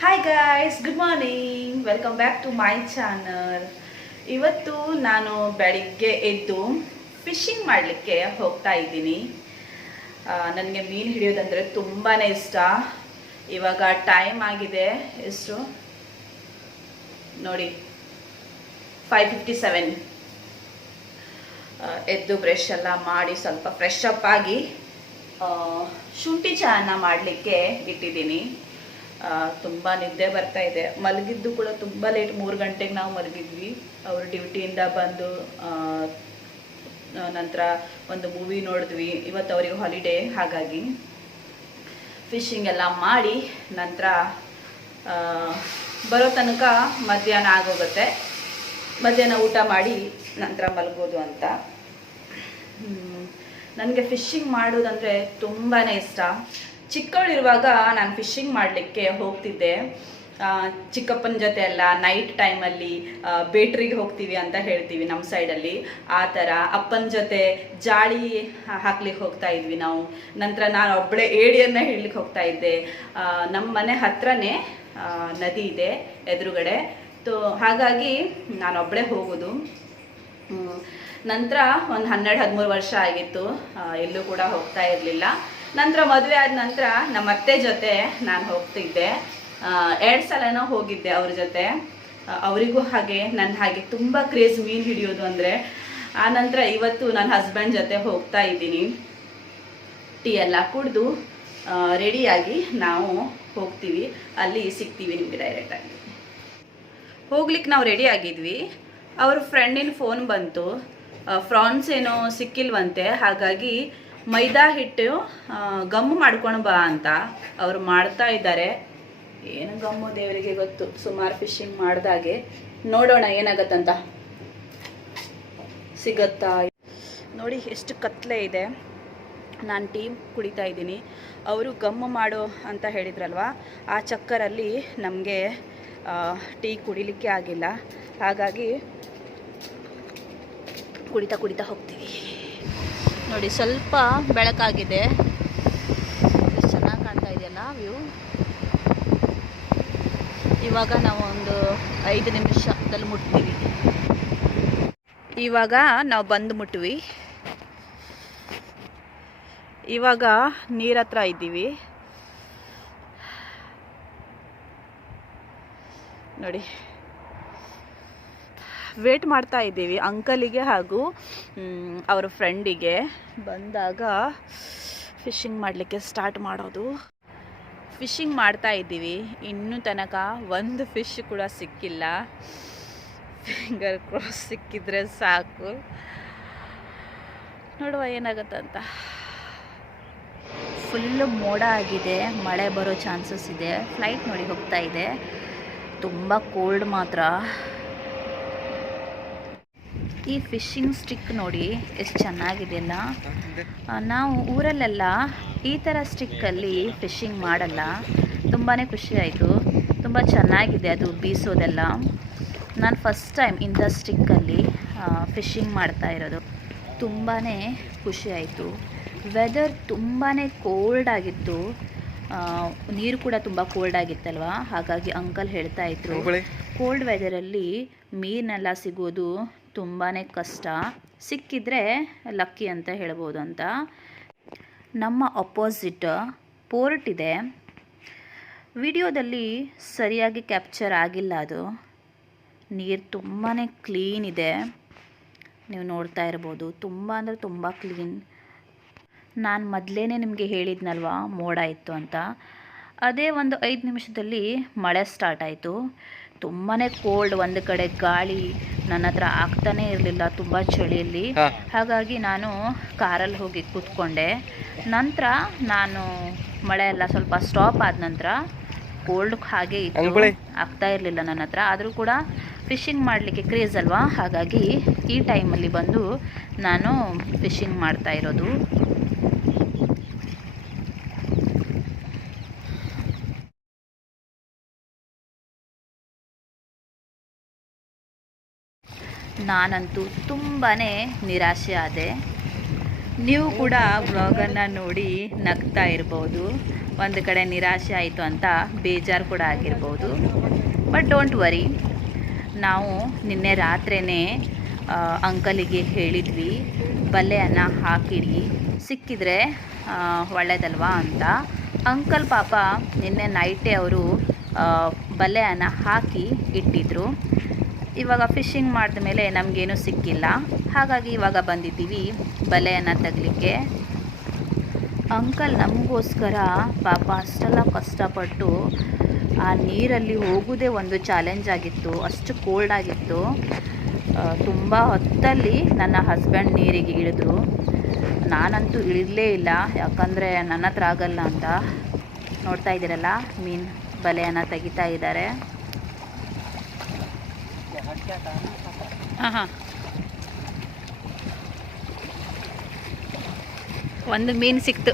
Hi guys good morning welcome back to my channel ಇವತ್ತು ನಾನು ಬೆಳಿಗ್ಗೆ ಎದ್ದು ಫಿಶಿಂಗ್ ಮಾಡಲಿಕ್ಕೆ ಹೋಗ್ತಾ ಇದ್ದೀನಿ. ನನಗೆ ಮೀನು ಹಿಡಿಯೋದಂದರೆ ತುಂಬಾ ಇಷ್ಟ. ಇವಾಗ ಟೈಮ್ ಆಗಿದೆ. ಎಷ್ಟು? ನೋಡಿ ಫೈವ್ ಫಿಫ್ಟಿ ಸೆವೆನ್ ಎದ್ದು ಬ್ರಷ್ ಎಲ್ಲ ಮಾಡಿ ಸ್ವಲ್ಪ ಫ್ರೆಶ್ ಅಪ್ ಆಗಿ ಶುಂಠಿ ಚಹಾನ ಮಾಡಲಿಕ್ಕೆ ಇಟ್ಟಿದ್ದೀನಿ. ತುಂಬ ನಿದ್ದೆ ಬರ್ತಾ ಇದೆ. ಮಲಗಿದ್ದು ಕೂಡ ತುಂಬ ಲೇಟ್ ಮೂರು ಗಂಟೆಗೆ ನಾವು ಮಲಗಿದ್ವಿ. ಅವರು ಡ್ಯೂಟಿಯಿಂದ ಬಂದು ನಂತರ ಒಂದು ಮೂವಿ ನೋಡಿದ್ವಿ. ಇವತ್ತು ಅವರಿಗೆ ಹಾಲಿಡೇ ಹಾಗಾಗಿ ಫಿಶಿಂಗ್ ಎಲ್ಲ ಮಾಡಿ ನಂತರ ಬರೋ ತನಕ ಮಧ್ಯಾಹ್ನ ಆಗೋಗುತ್ತೆ. ಮಧ್ಯಾಹ್ನ ಊಟ ಮಾಡಿ ನಂತರ ಮಲಗೋದು ಅಂತ. ನನಗೆ ಫಿಶಿಂಗ್ ಮಾಡೋದಂದರೆ ತುಂಬಾ ಇಷ್ಟ. ಚಿಕ್ಕವಳಿರುವಾಗ ನಾನು ಫಿಶಿಂಗ್ ಮಾಡಲಿಕ್ಕೆ ಹೋಗ್ತಿದ್ದೆ. ಚಿಕ್ಕಪ್ಪನ ಜೊತೆ ಎಲ್ಲ ನೈಟ್ ಟೈಮಲ್ಲಿ ಬೇಟ್ರಿಗೆ ಹೋಗ್ತೀವಿ ಅಂತ ಹೇಳ್ತೀವಿ ನಮ್ಮ ಸೈಡಲ್ಲಿ ಆ ಥರ ಅಪ್ಪನ ಜೊತೆ ಜಾಳಿ ಹಾಕ್ಲಿಕ್ಕೆ ಹೋಗ್ತಾ ಇದ್ವಿ ನಾವು. ನಂತರ ನಾನು ಒಬ್ಬಳೆ ಏಡಿಯನ್ನು ಹಿಡ್ಲಿಕ್ಕೆ ಹೋಗ್ತಾ ಇದ್ದೆ. ನಮ್ಮ ಮನೆ ಹತ್ರನೇ ನದಿ ಇದೆ ಎದುರುಗಡೆ. ತೋ, ಹಾಗಾಗಿ ನಾನು ಒಬ್ಬಳೇ ಹೋಗೋದು. ನಂತರ ಒಂದು ಹನ್ನೆರಡು ಹದಿಮೂರು ವರ್ಷ ಆಗಿತ್ತು. ಎಲ್ಲೂ ಕೂಡ ಹೋಗ್ತಾ ಇರಲಿಲ್ಲ. ನಂತರ ಮದುವೆ ಆದ ನಂತರ ನಮ್ಮ ಅತ್ತೆ ಜೊತೆ ನಾನು ಹೋಗ್ತಿದ್ದೆ. ಎರಡು ಸಲನೋ ಹೋಗಿದ್ದೆ ಅವ್ರ ಜೊತೆ. ಅವರಿಗೂ ಹಾಗೆ ನನ್ನ ಹಾಗೆ ತುಂಬ ಕ್ರೇಜ್ ಮೀನು ಹಿಡಿಯೋದು ಅಂದರೆ, ಆ ನಂತರ ಇವತ್ತು ನನ್ನ ಹಸ್ಬೆಂಡ್ ಜೊತೆ ಹೋಗ್ತಾ ಇದ್ದೀನಿ. ಟೀ ಎಲ್ಲ ಕುಡಿದು ರೆಡಿಯಾಗಿ ನಾವು ಹೋಗ್ತೀವಿ. ಅಲ್ಲಿ ಸಿಗ್ತೀವಿ ನಿಮಗೆ ಡೈರೆಕ್ಟಾಗಿ ಹೋಗ್ಲಿಕ್ಕೆ ನಾವು ರೆಡಿ ಆಗಿದ್ವಿ. ಅವ್ರ ಫ್ರೆಂಡಿನ ಫೋನ್ ಬಂತು. ಫ್ರಾನ್ಸ್ ಏನೋ ಸಿಕ್ಕಿಲ್ವಂತೆ. ಹಾಗಾಗಿ ಮೈದಾ ಹಿಟ್ಟು ಗಮ್ಮು ಮಾಡ್ಕೊಂಡು ಬಾ ಅಂತ ಅವ್ರು ಮಾಡ್ತಾ ಇದ್ದಾರೆ. ಏನು ಗಮ್ಮು ದೇವರಿಗೆ ಗೊತ್ತು, ಸುಮಾರು ಫಿಶಿಂಗ್ ಮಾಡ್ದಾಗೆ. ನೋಡೋಣ ಏನಾಗತ್ತಂತ. ಸಿಗತ್ತಾ? ನೋಡಿ, ಎಷ್ಟು ಕತ್ಲೆ ಇದೆ. ನಾನು ಟೀ ಕುಡಿತಾ ಇದ್ದೀನಿ. ಅವರು ಗಮ್ಮು ಮಾಡು ಅಂತ ಹೇಳಿದ್ರಲ್ವ? ಆ ಚಕ್ಕರಲ್ಲಿ ನಮಗೆ ಟೀ ಕುಡಿಲಿಕ್ಕೆ ಆಗಿಲ್ಲ. ಹಾಗಾಗಿ ಕುಡಿತಾ ಕುಡಿತಾ ಹೋಗ್ತೀವಿ. ನೋಡಿ, ಸ್ವಲ್ಪ ಬೆಳಕಾಗಿದೆ. ಚೆನ್ನಾಗಿ ಕಾಣ್ತಾ ಇದೆಯಲ್ಲ ವ್ಯೂ? ಇವಾಗ ನಾವು ಒಂದು ಐದು ನಿಮಿಷದಲ್ಲಿ ಮುಟ್ತೀವಿ. ಇವಾಗ ನಾವು ಬಂದು ಮುಟ್ವಿ. ಇವಾಗ ನೀರ ಹತ್ರ ಇದ್ದೀವಿ. ನೋಡಿ ವೇಟ್ ಮಾಡ್ತಾ ಇದ್ದೀವಿ ಅಂಕಲಿಗೆ ಹಾಗೂ ಅವರ ಫ್ರೆಂಡಿಗೆ ಬಂದಾಗ ಫಿಶಿಂಗ್ ಮಾಡಲಿಕ್ಕೆ ಸ್ಟಾರ್ಟ್ ಮಾಡೋದು. ಫಿಶಿಂಗ್ ಮಾಡ್ತಾ ಇದ್ದೀವಿ. ಇನ್ನೂ ತನಕ ಒಂದು ಫಿಶ್ ಕೂಡ ಸಿಕ್ಕಿಲ್ಲ. ಫಿಂಗರ್ ಕ್ರಾಸ್ ಸಿಕ್ಕಿದ್ರೆ ಸಾಕು. ನೋಡುವ ಏನಾಗತ್ತಂತ. ಫುಲ್ಲು ಮೋಡ ಆಗಿದೆ. ಮಳೆ ಬರೋ ಚಾನ್ಸಸ್ ಇದೆ. ಫ್ಲೈಟ್ ನೋಡಿ ಹೋಗ್ತಾ ಇದೆ. ತುಂಬ ಕೋಲ್ಡ್ ಮಾತ್ರ. ಈ ಫಿಶಿಂಗ್ ಸ್ಟಿಕ್ ನೋಡಿ ಎಷ್ಟು ಚೆನ್ನಾಗಿದೆಯಲ್ಲ? ನಾವು ಊರಲ್ಲೆಲ್ಲ ಈ ಥರ ಸ್ಟಿಕ್ಕಲ್ಲಿ ಫಿಶಿಂಗ್ ಮಾಡಲ್ಲ. ತುಂಬಾ ಖುಷಿ ಆಯಿತು. ತುಂಬ ಚೆನ್ನಾಗಿದೆ ಅದು ಬೀಸೋದೆಲ್ಲ. ನಾನು ಫಸ್ಟ್ ಟೈಮ್ ಇಂಥ ಸ್ಟಿಕ್ಕಲ್ಲಿ ಫಿಶಿಂಗ್ ಮಾಡ್ತಾ ಇರೋದು. ತುಂಬಾ ಖುಷಿ ಆಯಿತು. ವೆದರ್ ತುಂಬಾ ಕೋಲ್ಡ್ ಆಗಿತ್ತು. ನೀರು ಕೂಡ ತುಂಬ ಕೋಲ್ಡ್ ಆಗಿತ್ತಲ್ವಾ? ಹಾಗಾಗಿ ಅಂಕಲ್ ಹೇಳ್ತಾ ಇದ್ರು. ಕೋಲ್ಡ್ ವೆದರಲ್ಲಿ ಮೀನೆಲ್ಲ ಸಿಗೋದು ತುಂಬಾ ಕಷ್ಟ. ಸಿಕ್ಕಿದ್ರೆ ಲಕ್ಕಿ ಅಂತ ಹೇಳ್ಬೋದು ಅಂತ. ನಮ್ಮ ಅಪೋಸಿಟ್ ಪೋರ್ಟ್ ಇದೆ. ವಿಡಿಯೋದಲ್ಲಿ ಸರಿಯಾಗಿ ಕ್ಯಾಪ್ಚರ್ ಆಗಿಲ್ಲ ಅದು. ನೀರು ತುಂಬಾ ಕ್ಲೀನ್ ಇದೆ. ನೀವು ನೋಡ್ತಾ ಇರ್ಬೋದು, ತುಂಬ ಅಂದರೆ ತುಂಬ ಕ್ಲೀನ್ ನಾನು ಮೊದಲೇ ನಿಮಗೆ ಹೇಳಿದ್ನಲ್ವಾ, ಮೋಡ ಇತ್ತು ಅಂತ. ಅದೇ ಒಂದು ಐದು ನಿಮಿಷದಲ್ಲಿ ಮಳೆ ಸ್ಟಾರ್ಟ್ ಆಯಿತು. ತುಂಬಾ ಕೋಲ್ಡ್ ಒಂದು ಕಡೆ ಗಾಳಿ ನನ್ನ ಹತ್ರ ಆಗ್ತಾನೆ ಇರಲಿಲ್ಲ ತುಂಬ ಚಳಿಯಲ್ಲಿ. ಹಾಗಾಗಿ ನಾನು ಕಾರಲ್ಲಿ ಹೋಗಿ ಕೂತ್ಕೊಂಡೆ. ನಂತರ ನಾನು ಮಳೆ ಎಲ್ಲ ಸ್ವಲ್ಪ ಸ್ಟಾಪ್ ಆದ ನಂತರ ಕೋಲ್ಡ್ ಹಾಗೆ ಇತ್ತು. ಆಗ್ತಾ ಇರಲಿಲ್ಲ ನನ್ನ ಹತ್ರ. ಆದರೂ ಕೂಡ ಫಿಶಿಂಗ್ ಮಾಡಲಿಕ್ಕೆ ಕ್ರೇಜ್ ಅಲ್ವಾ? ಹಾಗಾಗಿ ಈ ಟೈಮಲ್ಲಿ ಬಂದು ನಾನು ಫಿಶಿಂಗ್ ಮಾಡ್ತಾ ಇರೋದು. ನಾನಂತೂ ತುಂಬಾ ನಿರಾಶೆ ಆದೆ. ನೀವು ಕೂಡ ಬ್ಲಾಗನ್ನು ನೋಡಿ ನಗ್ತಾ ಇರ್ಬೋದು. ಒಂದು ಕಡೆ ನಿರಾಶೆ ಆಯಿತು ಅಂತ ಬೇಜಾರು ಕೂಡ ಆಗಿರ್ಬೋದು. ಬಟ್ ಡೋಂಟ್ ವರಿ ನಾವು ನಿನ್ನೆ ರಾತ್ರಿಯೇ ಅಂಕಲಿಗೆ ಹೇಳಿದ್ವಿ, ಬಲೆಯನ್ನು ಹಾಕಿಡಿ. ಸಿಕ್ಕಿದ್ರೆ ಒಳ್ಳೆಯದಲ್ವಾ ಅಂತ. ಅಂಕಲ್ ಪಾಪ ನಿನ್ನೆ ನೈಟೇ ಅವರು ಬಲೆಯನ್ನು ಹಾಕಿ ಇಟ್ಟಿದ್ರು. ಇವಾಗ ಫಿಶಿಂಗ್ ಮಾಡಿದ ಮೇಲೆ ನಮಗೇನು ಸಿಕ್ಕಿಲ್ಲ. ಹಾಗಾಗಿ ಇವಾಗ ಬಂದಿದ್ದೀವಿ ಬಲೆಯನ್ನು ತೆಗಲಿಕ್ಕೆ. ಅಂಕಲ್, ನಮಗೋಸ್ಕರ ಪಾಪ ಅಷ್ಟೆಲ್ಲ ಕಷ್ಟಪಟ್ಟು ಆ ನೀರಲ್ಲಿ ಹೋಗೋದೇ ಒಂದು ಚಾಲೆಂಜ್ ಆಗಿತ್ತು. ಅಷ್ಟು ಕೋಲ್ಡ್ ಆಗಿತ್ತು. ತುಂಬ ಹೊತ್ತಲ್ಲಿ ನನ್ನ ಹಸ್ಬೆಂಡ್ ನೀರಿಗೆ ಇಳಿದ್ರು. ನಾನಂತೂ ಇಳಿದಲೇ ಇಲ್ಲ. ಯಾಕಂದರೆ ನನ್ನ ಹತ್ರ ಆಗಲ್ಲ ಅಂತ. ನೋಡ್ತಾ ಇದ್ದೀರಲ್ಲ, ಮೀನು ಬಲೆಯನ್ನು ತೆಗಿತಾ ಇದ್ದಾರೆ. ಹಾಂ ಹಾಂ ಒಂದು ಮೀನು ಸಿಕ್ತು.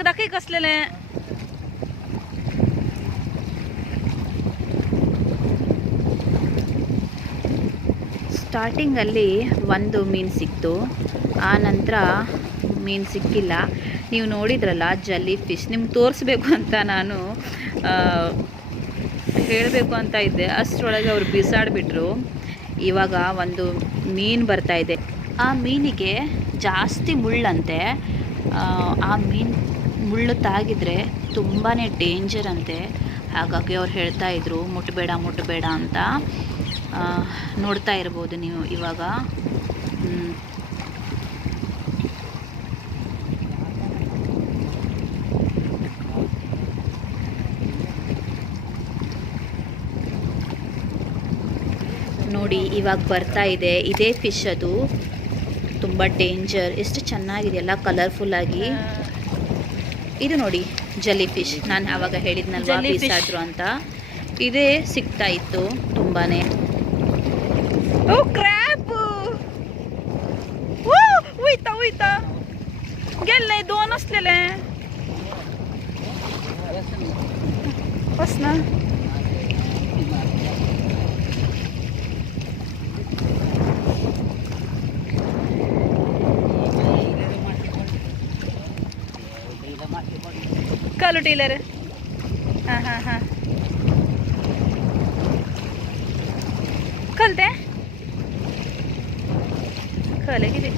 म्हाका दाखय कसलेले ಸ್ಟಾರ್ಟಿಂಗಲ್ಲಿ ಒಂದು ಮೀನು ಸಿಕ್ತು ಆ ನಂತರ ಮೀನು ಸಿಕ್ಕಿಲ್ಲ ನೀವು ನೋಡಿದ್ರಲ್ಲ ಜಲ್ಲಿ ಫಿಶ್ ನಿಮ್ಗೆ ತೋರಿಸ್ಬೇಕು ಅಂತ ನಾನು ಹೇಳಬೇಕು ಅಂತ ಇದ್ದೆ ಅಷ್ಟರೊಳಗೆ ಅವ್ರು ಬಿಸಾಡಿಬಿಟ್ರು ಇವಾಗ ಒಂದು ಮೀನು ಬರ್ತಾ ಇದೆ ಆ ಮೀನಿಗೆ ಜಾಸ್ತಿ ಮುಳ್ಳಂತೆ ಆ, ಆ ಮೀನು ಮುಳ್ಳು ತಾಗಿದ್ರೆ ತುಂಬಾ ಡೇಂಜರ್ ಅಂತೆ. ಹಾಗಾಗಿ ಅವ್ರು ಹೇಳ್ತಾ ಇದ್ರು ಮುಟ್ಟಬೇಡ ಮುಟ್ಟಬೇಡ ಅಂತ. ನೋಡ್ತಾ ಇರ್ಬೋದು ನೀವು ಇವಾಗ. ನೋಡಿ, ಇವಾಗ ಬರ್ತಾ ಇದೆ. ಇದೇ ಫಿಶ್ ಅದು. ತುಂಬ ಡೇಂಜರ್ ಎಷ್ಟು ಚೆನ್ನಾಗಿದೆ, ಎಲ್ಲ ಕಲರ್ಫುಲ್ಲಾಗಿ ಇದು ನೋಡಿ ಜಲ್ಲಿ ಫಿಶ್ ನಾನು ಆವಾಗ ಹೇಳಿದ್ನಲ್ವಾ ಬೀಸಾದ್ರು ಅಂತ. ಇದೇ ಸಿಗ್ತಾ ಇತ್ತು ತುಂಬಾನೇ. ಓ ಕ್ರಾಪು ಓ ಉಯ್ತಾ ಉಯ್ತಾ. ಗೆಲ್ಲ ಇದು ಹೊಸ್ನಾ? ना ಕಾಲು ಟೀಲರ್ ಹಾಂ ಹಾಂ ಹಾಂ ಕಲ್ತೆ ಕಲಗಿದೆ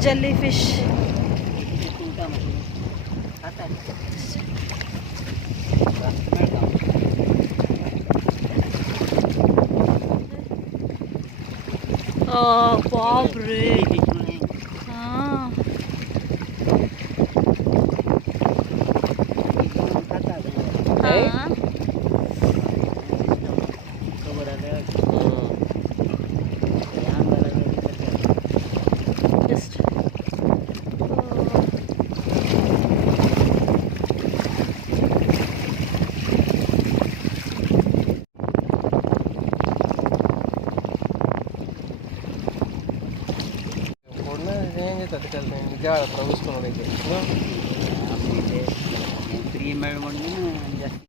ಜಲ್ಲಿ ಫಿಶ್ ಓ ಬಾಬ್ರಿ ಹಾಂ ಹಾಂ ಜಸ್ಟ್ ಪ್ರವೇಶಿಸ್ಕೊಂಡು ಆಮೇಲೆ ಫ್ರೀ ಮಾಡ್ಕೊಂಡು ಜಾಸ್ತಿ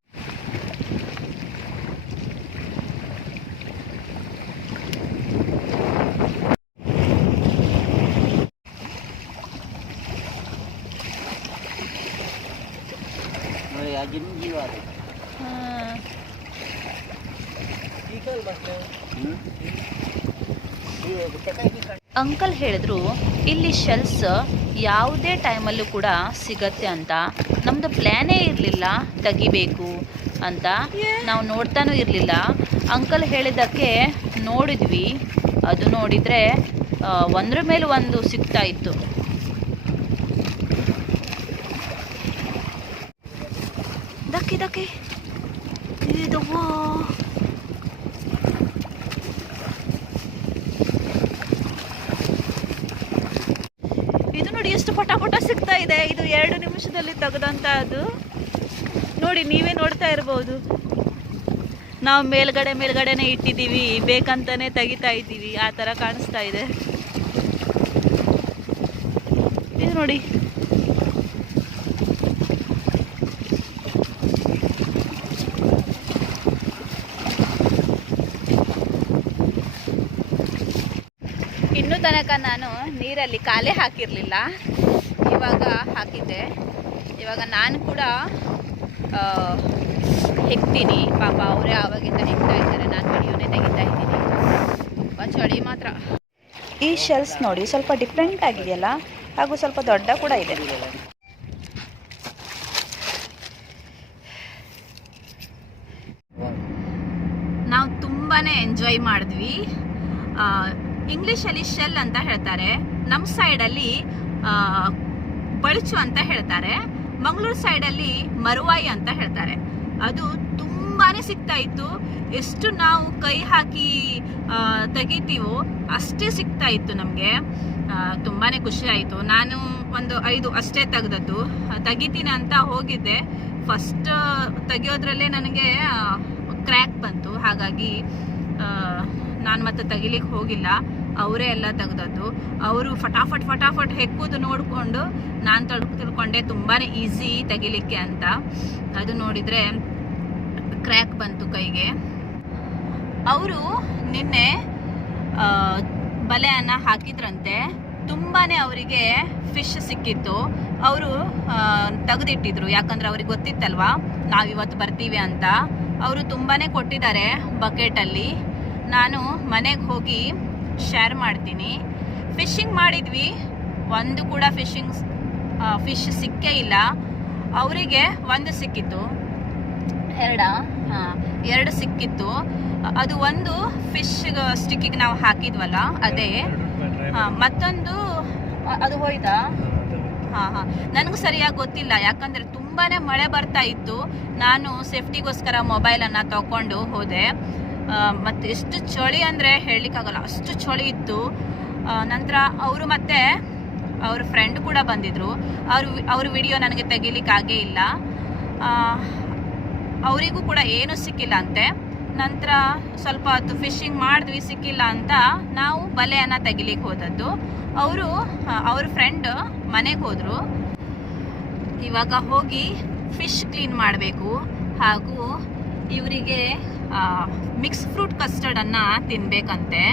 ಅಂಕಲ್ ಹೇಳಿದ್ರು ಇಲ್ಲಿ ಶೆಲ್ಸ್ ಯಾವುದೇ ಟೈಮಲ್ಲೂ ಕೂಡ ಸಿಗತ್ತೆ ಅಂತ. ನಮ್ಮದು ಪ್ಲ್ಯಾನೇ ಇರಲಿಲ್ಲ, ತೆಗಿಬೇಕು ಅಂತ. ನಾವು ನೋಡ್ತಾನೂ ಇರಲಿಲ್ಲ. ಅಂಕಲ್ ಹೇಳಿದ್ದಕ್ಕೆ ನೋಡಿದ್ವಿ. ಅದು ನೋಡಿದರೆ ಒಂದ್ರ ಮೇಲೆ ಒಂದು ಸಿಗ್ತಾ ಇತ್ತು. ದಕ್ಕಿ ಇದಕ್ಕೆ ಇದವ್ವಾ ಇದು ನೋಡಿ ಎಷ್ಟು ಪಟ ಪಟ ಸಿಗ್ತಾ ಇದೆ. ಇದು ಎರಡು ನಿಮಿಷದಲ್ಲಿ ತೆಗೆದಂತ ಅದು. ನೋಡಿ, ನೀವೇ ನೋಡ್ತಾ ಇರ್ಬೋದು. ನಾವು ಮೇಲ್ಗಡೆ ಮೇಲ್ಗಡೆನೆ ಇಟ್ಟಿದ್ದೀವಿ. ಬೇಕಂತಾನೆ ತೆಗಿತಾ ಇದ್ದೀವಿ. ಆ ಥರ ಕಾಣಿಸ್ತಾ ಇದೆ. ಇದು ನೋಡಿ ಇನ್ನೂ ತನಕ ನಾನು ನೀರಲ್ಲಿ ಕಾಲೇ ಹಾಕಿರಲಿಲ್ಲ. ಇವಾಗ ಹಾಕಿದ್ದೆ. ಇವಾಗ ನಾನು ಕೂಡ ಹೆಕ್ತೀನಿ ಪಾಪ ಅವರೇ ಆವಾಗಿಂದ ಹೆಕ್ತಾ ಇದ್ದಾರೆ. ನಾನು ವಿಡಿಯೋನೇ ತೆಗಿತಾ ಇದ್ದೀನಿ. ತುಂಬ ಚಳಿ ಮಾತ್ರ. ಈ ಶೆಲ್ಸ್ ನೋಡಿ ಸ್ವಲ್ಪ ಡಿಫ್ರೆಂಟ್ ಆಗಿದೆಯಲ್ಲ? ಹಾಗೂ ಸ್ವಲ್ಪ ದೊಡ್ಡ ಕೂಡ ಇದೆ. ನಾವು ತುಂಬಾ ಎಂಜಾಯ್ ಮಾಡಿದ್ವಿ. ಇಂಗ್ಲೀಷಲ್ಲಿ ಶೆಲ್ ಅಂತ ಹೇಳ್ತಾರೆ. ನಮ್ಮ ಸೈಡಲ್ಲಿ ಬಳಚು ಅಂತ ಹೇಳ್ತಾರೆ. ಮಂಗಳೂರು ಸೈಡಲ್ಲಿ ಮರುವಾಯಿ ಅಂತ ಹೇಳ್ತಾರೆ. ಅದು ತುಂಬಾನೇ ಸಿಗ್ತಾ ಇತ್ತು. ಎಷ್ಟು ನಾವು ಕೈ ಹಾಕಿ ತೆಗಿತೀವೋ ಅಷ್ಟೇ ಸಿಗ್ತಾ ಇತ್ತು ನಮಗೆ. ತುಂಬಾನೇ ಖುಷಿ ಆಯಿತು. ನಾನು ಒಂದು ಐದು ಅಷ್ಟೇ ತೆಗೆದದ್ದು. ತೆಗಿತೀನಿ ಅಂತ ಹೋಗಿದ್ದೆ. ಫಸ್ಟ್, ತೆಗಿಯೋದ್ರಲ್ಲೇ ನನಗೆ ಕ್ರ್ಯಾಕ್ ಬಂತು. ಹಾಗಾಗಿ ನಾನು ಮತ್ತೆ ತೆಗಿಲಿಕ್ಕೆ ಹೋಗಿಲ್ಲ. ಅವರೇ ಎಲ್ಲ ತೆಗೆದದ್ದು. ಅವರು ಫಟಾಫಟ್ ಫಟಾಫಟ್ ಹೆಕ್ಕುದು ನೋಡಿಕೊಂಡು ನಾನು ತಳ್ ತಿಳ್ಕೊಂಡೆ ತುಂಬಾ ಈಸಿ ತೆಗಿಲಿಕ್ಕೆ ಅಂತ. ಅದು ನೋಡಿದರೆ ಕ್ರ್ಯಾಕ್ ಬಂತು ಕೈಗೆ. ಅವರು ನಿನ್ನೆ ಬಲೆಯನ್ನು ಹಾಕಿದ್ರಂತೆ. ತುಂಬಾ ಅವರಿಗೆ ಫಿಶ್ ಸಿಕ್ಕಿತ್ತು. ಅವರು ತೆಗೆದಿಟ್ಟಿದ್ರು. ಯಾಕಂದ್ರೆ ಅವ್ರಿಗೆ ಗೊತ್ತಿತ್ತಲ್ವಾ? ನಾವು ಇವತ್ತು ಬರ್ತೀವಿ ಅಂತ. ಅವರು ತುಂಬಾ ಕೊಟ್ಟಿದ್ದಾರೆ ಬಕೆಟಲ್ಲಿ ನಾನು ಮನೆಗೆ ಹೋಗಿ ಶೇರ್ ಮಾಡ್ತೀನಿ. ಫಿಶಿಂಗ್ ಮಾಡಿದ್ವಿ. ಒಂದು ಕೂಡ ಫಿಶಿಂಗ್ ಫಿಶ್ ಸಿಕ್ಕೇ ಇಲ್ಲ. ಅವರಿಗೆ ಒಂದು ಸಿಕ್ಕಿತ್ತು. ಎರಡ? ಎರಡು ಸಿಕ್ಕಿತ್ತು. ಅದು ಒಂದು ಫಿಶ್ ಸ್ಟಿಕ್ಕಿಗೆ ನಾವು ಹಾಕಿದ್ವಲ್ಲ, ಅದೇ. ಮತ್ತೊಂದು ಅದು ಹೋಯ್ತಾ? ಹಾಂ ಹಾಂ. ನನಗೆ ಸರಿಯಾಗಿ ಗೊತ್ತಿಲ್ಲ, ಯಾಕಂದರೆ ತುಂಬಾನೇ ಮಳೆ ಬರ್ತಾ ಇತ್ತು. ನಾನು ಸೇಫ್ಟಿಗೋಸ್ಕರ ಮೊಬೈಲನ್ನು ತಗೊಂಡು ಹೋದೆ. ಮತ್ತೆ ಎಷ್ಟು ಚಳಿ ಅಂದರೆ ಹೇಳಲಿಕ್ಕಾಗಲ್ಲ. ಅಷ್ಟು ಚಳಿ ಇತ್ತು. ನಂತರ ಅವರು ಮತ್ತೆ ಅವ್ರ ಫ್ರೆಂಡ್ ಕೂಡ ಬಂದಿದ್ರು. ಅವರು ಅವ್ರ ವಿಡಿಯೋ ನನಗೆ ತೆಗಿಲಿಕ್ಕಾಗೇ ಇಲ್ಲ. ಅವರಿಗೂ ಕೂಡ ಏನೂ ಸಿಕ್ಕಿಲ್ಲ ಅಂತೆ. ನಂತರ ಸ್ವಲ್ಪ ಹೊತ್ತು ಫಿಶಿಂಗ್ ಮಾಡಿದ್ವಿ, ಸಿಕ್ಕಿಲ್ಲ ಅಂತ ನಾವು ಬಲೆಯನ್ನು ತೆಗಿಲಿಕ್ಕೆ ಹೋದದ್ದು. ಅವರು ಅವ್ರ ಫ್ರೆಂಡ್ ಮನೆಗೆ ಹೋದರು. ಇವಾಗ ಹೋಗಿ ಫಿಶ್ ಕ್ಲೀನ್ ಮಾಡಬೇಕು. ಹಾಗೂ ಇವರಿಗೆ ಮಿಕ್ಸ್ ಫ್ರೂಟ್ ಕಸ್ಟರ್ಡನ್ನು ತಿನ್ನಬೇಕಂತೆ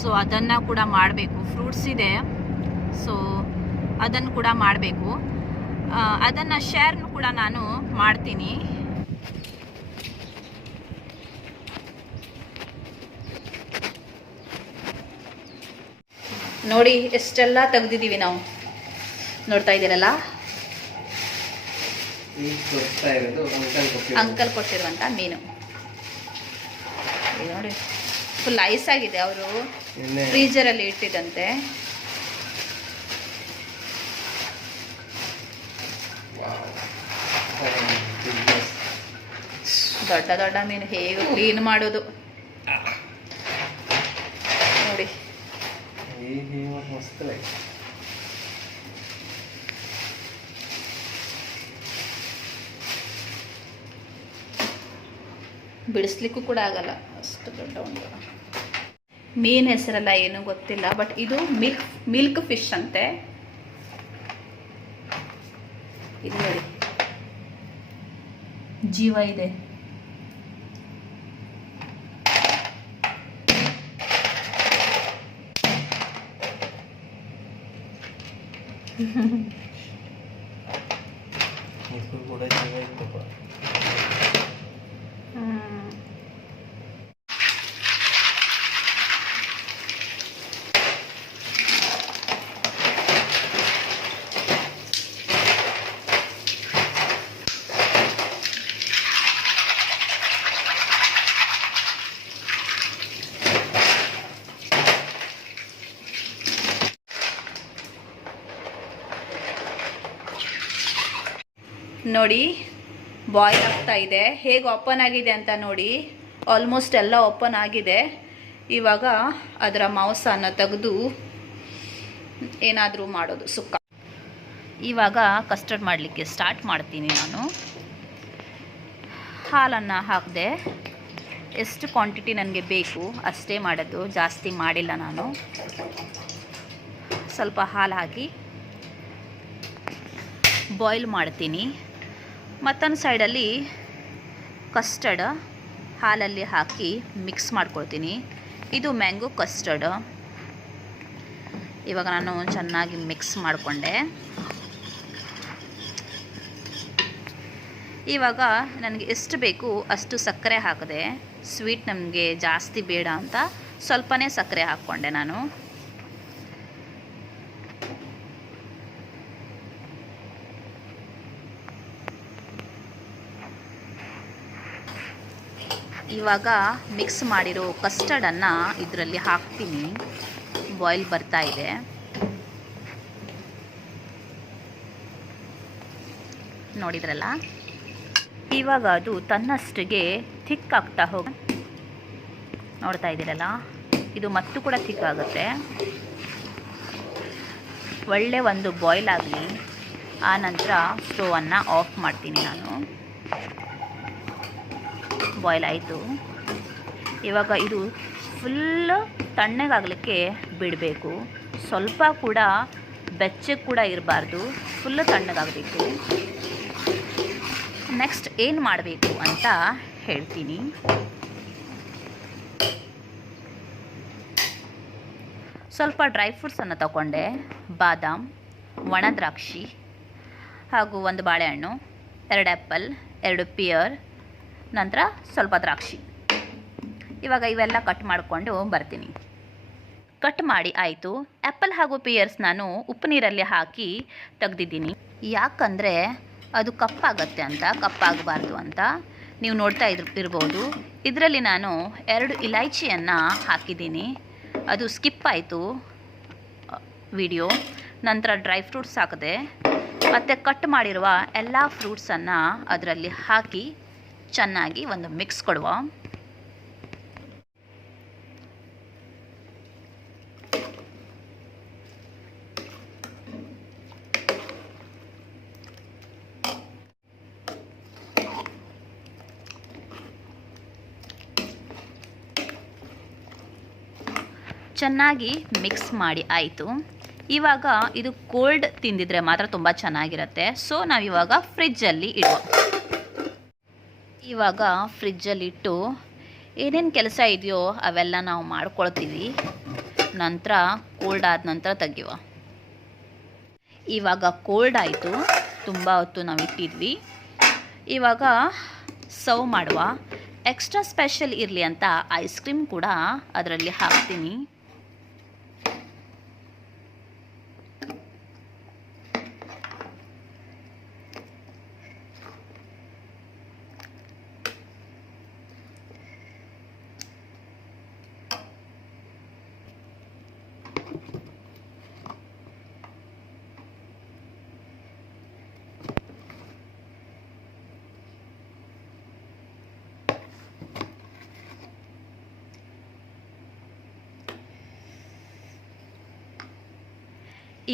ಸೊ ಅದನ್ನು ಕೂಡ ಮಾಡಬೇಕು. ಫ್ರೂಟ್ಸ್ ಇದೆ. ಸೊ ಅದನ್ನು ಕೂಡ ಮಾಡಬೇಕು. ಅದನ್ನು ಶೇರ್ನು ಕೂಡ ನಾನು ಮಾಡ್ತೀನಿ. ನೋಡಿ, ಎಷ್ಟೆಲ್ಲ ತೆಗ್ದಿದ್ದೀವಿ ನಾವು. ನೋಡ್ತಾ ಇದ್ದೀರಲ್ಲ? ಅಂಕಲ್ ಕೊಟ್ಟಿರುವಂಥ ಮೀನು. ನೋಡಿ ಫುಲ್ ಐಸ್ ಆಗಿದೆ ಅವರು. ಫ್ರೀಜರ್ ಫ್ರೀಜರಲ್ಲಿ ಇಟ್ಟಿದಂತೆ. ದೊಡ್ಡ ದೊಡ್ಡ ಮೀನು ಹೇಗೆ ಕ್ಲೀನ್ ಮಾಡೋದು. ನೋಡಿ ಈಗ ಇವಾಗ ಮಸ್ತ್ ಆಯ್ತು. ಬಿಡಿಸ್ಲಿಕ್ಕೂ ಕೂಡ ಆಗಲ್ಲ. ಅಷ್ಟು ದೊಡ್ಡ ಒಂದು ಮೀನ್ ಹೆಸರೆಲ್ಲ ಏನು ಗೊತ್ತಿಲ್ಲ. ಬಟ್ ಇದು ಮಿಲ್ಕ್ ಮಿಲ್ಕ್ ಫಿಶ್ ಅಂತೆ. ಇದು ನೋಡಿ ಜೀವ ಇದೆ ಇದಕ್ಕೂ ಕೂಡ ಜೀವ ಇತ್ತಪ್ಪ ನೋಡಿ ಬಾಯ್ಲ್ ಆಗ್ತಾ ಇದೆ. ಹೇಗೆ ಓಪನ್ ಆಗಿದೆ ಅಂತ ನೋಡಿ. ಆಲ್ಮೋಸ್ಟ್ ಎಲ್ಲ ಓಪನ್ ಆಗಿದೆ. ಇವಾಗ ಅದರ ಮಾಂಸನ ತೆಗೆದು ಏನಾದರೂ ಮಾಡೋದು, ಸುಕ್ಕ. ಇವಾಗ ಕಸ್ಟರ್ಡ್ ಮಾಡಲಿಕ್ಕೆ ಸ್ಟಾರ್ಟ್ ಮಾಡ್ತೀನಿ ನಾನು. ಹಾಲನ್ನು ಹಾಕಿದೆ. ಎಷ್ಟು ಕ್ವಾಂಟಿಟಿ ನನಗೆ ಬೇಕು ಅಷ್ಟೇ ಮಾಡೋದು. ಜಾಸ್ತಿ ಮಾಡಿಲ್ಲ ನಾನು. ಸ್ವಲ್ಪ ಹಾಲು ಹಾಕಿ ಬಾಯ್ಲ್ ಮಾಡ್ತೀನಿ. ಮತ್ತೊಂದು ಸೈಡಲ್ಲಿ ಕಸ್ಟರ್ಡ್ ಹಾಲಲ್ಲಿ ಹಾಕಿ ಮಿಕ್ಸ್ ಮಾಡ್ಕೊಳ್ತೀನಿ. ಇದು ಮ್ಯಾಂಗೋ ಕಸ್ಟರ್ಡ್. ಇವಾಗ ನಾನು ಚೆನ್ನಾಗಿ ಮಿಕ್ಸ್ ಮಾಡಿಕೊಂಡೆ. ಇವಾಗ ನನಗೆ ಎಷ್ಟು ಬೇಕು ಅಷ್ಟು ಸಕ್ಕರೆ ಹಾಕಿದೆ, ಸ್ವೀಟ್ ನಮಗೆ ಜಾಸ್ತಿ ಬೇಡ ಅಂತ ಸ್ವಲ್ಪನೇ ಸಕ್ಕರೆ ಹಾಕ್ಕೊಂಡೆ ನಾನು. ಇವಾಗ ಮಿಕ್ಸ್ ಮಾಡಿರೋ ಕಸ್ಟರ್ಡನ್ನು ಇದರಲ್ಲಿ ಹಾಕ್ತೀನಿ. ಬಾಯ್ಲ್ ಬರ್ತಾ ಇದೆ. ನೋಡಿದ್ರಲ್ಲ? ಇವಾಗ ಅದು ತನ್ನಷ್ಟಿಗೆ ಥಿಕ್ ಆಗ್ತಾ ಹೋಗ ನೋಡ್ತಾ ಇದ್ದೀರಲ್ಲ? ಇದು ಮತ್ತು ಕೂಡ ಥಿಕ್ ಆಗುತ್ತೆ. ಒಳ್ಳೆ ಒಂದು ಬಾಯ್ಲ್ ಆಗಲಿ. ಆ ನಂತರ ಸ್ಟೋವನ್ನು ಆಫ್ ಮಾಡ್ತೀನಿ ನಾನು. ಬಾಯ್ಲ್ ಆಯಿತು. ಇವಾಗ ಇದು ಫುಲ್ ತಣ್ಣಗಾಗಲಿಕ್ಕೆ ಬಿಡಬೇಕು. ಸ್ವಲ್ಪ ಕೂಡ ಬೆಚ್ಚಗೆ ಕೂಡ ಇರಬಾರ್ದು. ಫುಲ್ ತಣ್ಣಗಾಗಬೇಕು. ನೆಕ್ಸ್ಟ್ ಏನು ಮಾಡಬೇಕು ಅಂತ ಹೇಳ್ತೀನಿ. ಸ್ವಲ್ಪ ಡ್ರೈ ಫ್ರೂಟ್ಸನ್ನು ತಗೊಂಡೆ. ಬಾದಾಮ್, ಒಣ ದ್ರಾಕ್ಷಿ ಹಾಗೂ ಒಂದು ಬಾಳೆಹಣ್ಣು, ಎರಡು ಆ್ಯಪಲ್ ಎರಡು ಪಿಯರ್ ನಂತರ ಸ್ವಲ್ಪ ದ್ರಾಕ್ಷಿ. ಇವಾಗ ಇವೆಲ್ಲ ಕಟ್ ಮಾಡಿಕೊಂಡು ಬರ್ತೀನಿ. ಕಟ್ ಮಾಡಿ ಆಯಿತು. ಆ್ಯಪಲ್ ಹಾಗೂ ಪಿಯರ್ಸ್ ನಾನು ಉಪ್ಪು ನೀರಲ್ಲಿ ಹಾಕಿ ತೆಗ್ದಿದ್ದೀನಿ. ಯಾಕಂದರೆ ಅದು ಕಪ್ಪಾಗತ್ತೆ ಅಂತ, ಕಪ್ಪಾಗಬಾರ್ದು ಅಂತ ನೀವು ನೋಡ್ತಾ ಇದ್ರ ಇರ್ಬೋದು. ಇದರಲ್ಲಿ ನಾನು ಎರಡು ಇಲೈಚಿಯನ್ನು ಹಾಕಿದ್ದೀನಿ. ಅದು ಸ್ಕಿಪ್ ಆಯಿತು ವಿಡಿಯೋ ನಂತರ ಡ್ರೈ ಫ್ರೂಟ್ಸ್ ಹಾಕಿದೆ. ಮತ್ತು ಕಟ್ ಮಾಡಿರುವ ಎಲ್ಲ ಫ್ರೂಟ್ಸನ್ನು ಅದರಲ್ಲಿ ಹಾಕಿ ಚೆನ್ನಾಗಿ ಒಂದು ಮಿಕ್ಸ್ ಕೊಡುವ. ಚೆನ್ನಾಗಿ ಮಿಕ್ಸ್ ಮಾಡಿ ಆಯಿತು. ಇವಾಗ ಇದು ಕೋಲ್ಡ್ ತಿಂದಿದ್ರೆ ಮಾತ್ರ ತುಂಬ ಚೆನ್ನಾಗಿರುತ್ತೆ. ಸೊ ನಾವಿವಾಗ ಫ್ರಿಜ್ಜಲ್ಲಿ ಇಡುವ. ಇವಾಗ ಫ್ರಿಜ್ಜಲ್ಲಿಟ್ಟು ಏನೇನು ಕೆಲಸ ಇದೆಯೋ ಅವೆಲ್ಲ ನಾವು ಮಾಡ್ಕೊಳ್ತೀವಿ. ನಂತರ ಕೋಲ್ಡ್ ಆದ ನಂತರ ತೆಗಿಯುವ. ಇವಾಗ ಕೋಲ್ಡ್ ಆಯಿತು, ತುಂಬ ಹೊತ್ತು ನಾವು ಇಟ್ಟಿದ್ವಿ. ಇವಾಗ ಸರ್ವ್ ಮಾಡುವ. ಎಕ್ಸ್ಟ್ರಾ ಸ್ಪೆಷಲ್ ಇರಲಿ ಅಂತ ಐಸ್ ಕ್ರೀಮ್ ಕೂಡ ಅದರಲ್ಲಿ ಹಾಕ್ತೀನಿ.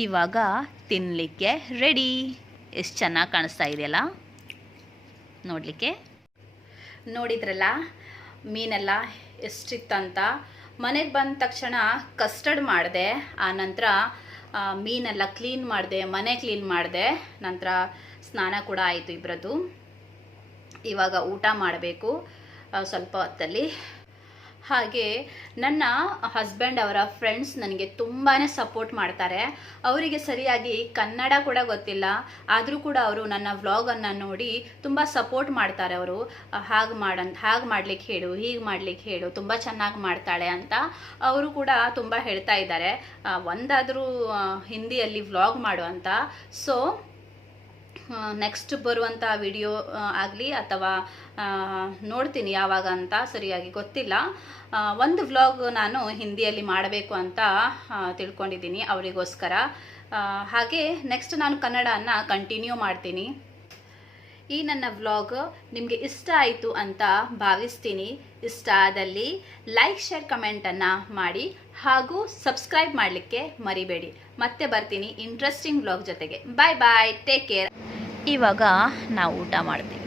ಇವಾಗ ತಿನ್ನಲಿಕ್ಕೆ ರೆಡಿ ಎಷ್ಟು ಚೆನ್ನಾಗಿ ಕಾಣಿಸ್ತಾ ಇದೆಯಲ್ಲ? ನೋಡಲಿಕ್ಕೆ. ನೋಡಿದ್ರಲ್ಲ, ಮೀನೆಲ್ಲ ಎಷ್ಟಿತ್ತಂತ. ಮನೆಗೆ ಬಂದ ತಕ್ಷಣ ಕಸ್ಟರ್ಡ್ ಮಾಡಿದೆ, ಆ ನಂತರ ಮೀನೆಲ್ಲ ಕ್ಲೀನ್ ಮಾಡಿದೆ, ಮನೆ ಕ್ಲೀನ್ ಮಾಡಿದೆ. ನಂತರ ಸ್ನಾನ ಕೂಡ ಆಯಿತು ಇಬ್ಬರದ್ದು ಇವಾಗ ಊಟ ಮಾಡಬೇಕು. ಸ್ವಲ್ಪ ಹೊತ್ತಲ್ಲಿ ಹಾಗೆ ನನ್ನ ಹಸ್ಬೆಂಡ್ ಅವರ ಫ್ರೆಂಡ್ಸ್ ನನಗೆ ತುಂಬಾ ಸಪೋರ್ಟ್ ಮಾಡ್ತಾರೆ. ಅವರಿಗೆ ಸರಿಯಾಗಿ ಕನ್ನಡ ಕೂಡ ಗೊತ್ತಿಲ್ಲ. ಆದರೂ ಕೂಡ ಅವರು ನನ್ನ ವ್ಲಾಗನ್ನು ನೋಡಿ ತುಂಬ ಸಪೋರ್ಟ್ ಮಾಡ್ತಾರೆ ಅವರು. ಹಾಗೆ ಮಾಡಂತ ಹಾಗೆ ಮಾಡ್ಲಿಕ್ಕೆ ಹೇಳು, ಹೀಗೆ ಮಾಡ್ಲಿಕ್ಕೆ ಹೇಳು, ತುಂಬ ಚೆನ್ನಾಗಿ ಮಾಡ್ತಾಳೆ ಅಂತ ಅವರು ಕೂಡ ತುಂಬ ಹೇಳ್ತಾ ಇದ್ದಾರೆ. ಒಂದಾದರೂ ಹಿಂದಿಯಲ್ಲಿ ವ್ಲಾಗ್ ಮಾಡು ಅಂತ. ಸೊ ನೆಕ್ಸ್ಟ್ ಬರುವಂಥ ವಿಡಿಯೋ ಆಗಲಿ ಅಥವಾ ನೋಡ್ತೀನಿ ಯಾವಾಗ ಅಂತ ಸರಿಯಾಗಿ ಗೊತ್ತಿಲ್ಲ. ಒಂದು ವ್ಲಾಗ್ ನಾನು ಹಿಂದಿಯಲ್ಲಿ ಮಾಡಬೇಕು ಅಂತ ತಿಳ್ಕೊಂಡಿದ್ದೀನಿ ಅವರಿಗೋಸ್ಕರ. ಹಾಗೆ ನೆಕ್ಸ್ಟ್ ನಾನು ಕನ್ನಡನ ಕಂಟಿನ್ಯೂ ಮಾಡ್ತೀನಿ. ಈ ನನ್ನ ವ್ಲಾಗ್ ನಿಮಗೆ ಇಷ್ಟ ಆಯಿತು ಅಂತ ಭಾವಿಸ್ತೀನಿ. ಇಷ್ಟ ಆದಲ್ಲಿ ಲೈಕ್ ಶೇರ್ ಕಮೆಂಟನ್ನು ಮಾಡಿ. ಹಾಗೂ ಸಬ್ಸ್ಕ್ರೈಬ್ ಮಾಡಲಿಕ್ಕೆ ಮರಿಬೇಡಿ. ಮತ್ತೆ ಬರ್ತೀನಿ ಇಂಟ್ರೆಸ್ಟಿಂಗ್ ಬ್ಲಾಗ್ ಜೊತೆಗೆ. ಬಾಯ್ ಬಾಯ್ ಟೇಕ್ ಕೇರ್ ಇವಾಗ ನಾವು ಊಟ ಮಾಡ್ತೀವಿ.